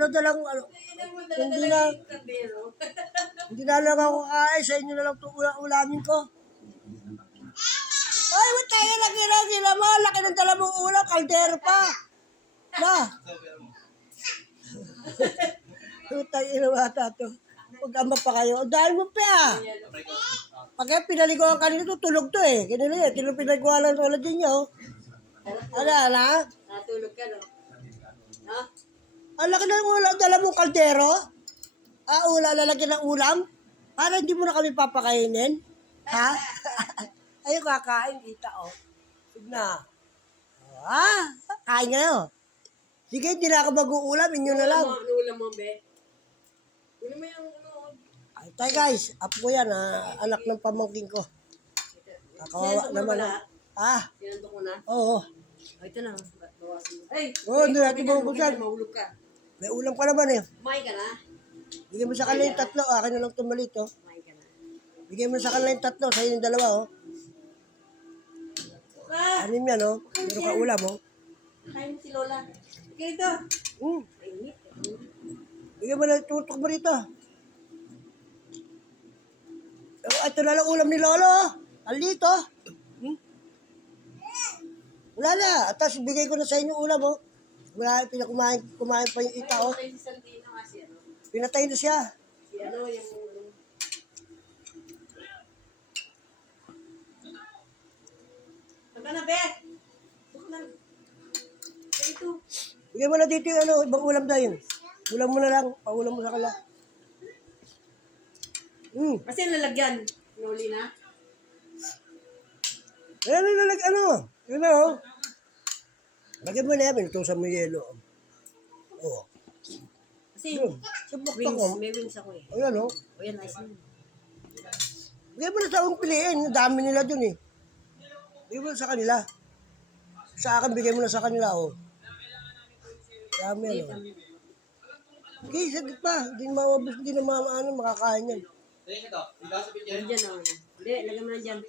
Ano dalang, ano, hindi na, hindi na lang ako kakain. Sa inyo na lang itong ulamin ko. Ay, tayo lang sila mo. Laki ng dala mong ulam. Kaldero pa. Na. Tayo inawata to. Pag-ama pa kayo. Dahil mo pa. Pag pinaliguan kanina to, tulog to eh. Kanina eh. Pinaliguan lang tulad din nyo. Ala? Natulog ka, no? Ha? Ang laki ng ulam. Dala mong kaldero. Ulam, lalagyan ng ulam. Para hindi mo na kami papakainin. Ha? Ayun, kakain. Kita, oh. Sige na. Kain kayo. Sige, hindi na ako mag-uulam. Inyo na lang. Ano ulam mo, be? Ulam mo yung ano. Ay, tayo guys. Apo ko yan, anak ng pamangking ko. Kakawawa naman. Sinantok mo na? Oo. Ito na. Bawasan mo. Ay! Oo, hindi natin mabubusan. Mahulog ka. May ulam ka naman eh. Kumain ka na? Bigyan mo sa kanila yung tatlo. Akin na lang tumalit, oh. Kumain ka na. Bigyan mo sa kanila yung tatlo. Sa'yo yung dalawa, oh. Anim yan, oh. Meron ka ulam, oh. Kain mo si Lola. Ika rito. Mainit. Bigyan mo na, tutok mo rito. Oh, ito na lang ulam ni Lolo, oh. Alito. Wala na. Tapos bigay ko na sa inyo ulam, oh. Wala, kumain pa yung ita, oh. Ay, si Santino nga si ano. Pinatay na siya. Si ano, yung... Tama na, be! Buk na. Ito. Bigay mo na dito yung ano, ibang ulam na yun. Ulam mo na lang. Paulam mo sa kala. Kasi lalagyan. Nuli na. Ayan na nalag, ano. Yun na, oh. Lagyan mo na yan. Pinutusan mo yung yelo. Oh. Kasi Yun. Sabak wings, ako. may wings ako eh. Ayan, oh. O yan, ice cream. Bigyan mo na sa akong piliin. Ang dami nila dun, eh. Bigyan mo na sa kanila. Sa akin, bigyan mo na sa kanila, oh. Dami, ano. Okay, sagit pa. Hindi na mawabos, hindi na makakain yan. Yan dyan, o. Hindi, lagyan mo na dyan.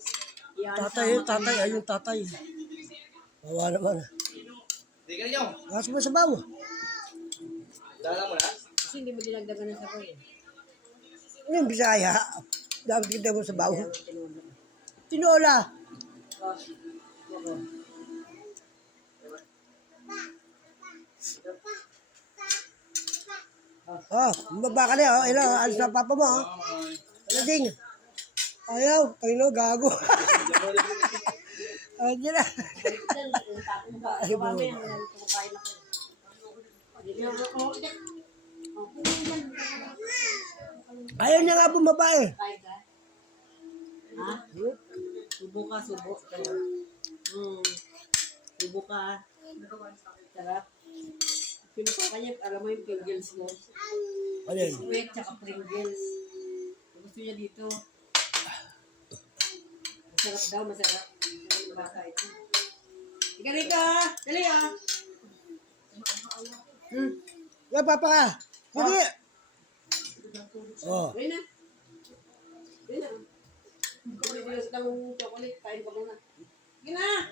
Tatay, ayun tatay. Bawa naman. Hindi ka ninyo. Kaso mo sa bawo. Dala mo na? Kasi hindi mo dinagdagan ng sakoy eh. Ano yung Bisaya? Dapat kita mo sa bawo. Kaya mo tinulog. Tinola. Bumaba ka na, oh. Ilo, alis na papa mo, oh. Ano ding? Ayaw, kayo no, gago. Diyan na. Ay, mamaya, kumakain ako. Ayaw niya nga bumaba, eh. Kain ka? Ha? Subo ka, subo. Subo ka. Sarap. Pinupa ka niya, alam mo yung Pringles mo. Ano yun? Sweet, tsaka Pringles. Gusto niya dito. Masarap daw, masarap. Yung bata ito. Ika rito, ah. Dali, ah. Yan, papa ka. Sige. Oh. Dali na. Dali na. Kung may bilas ng chocolate, kain ka muna. Sige na.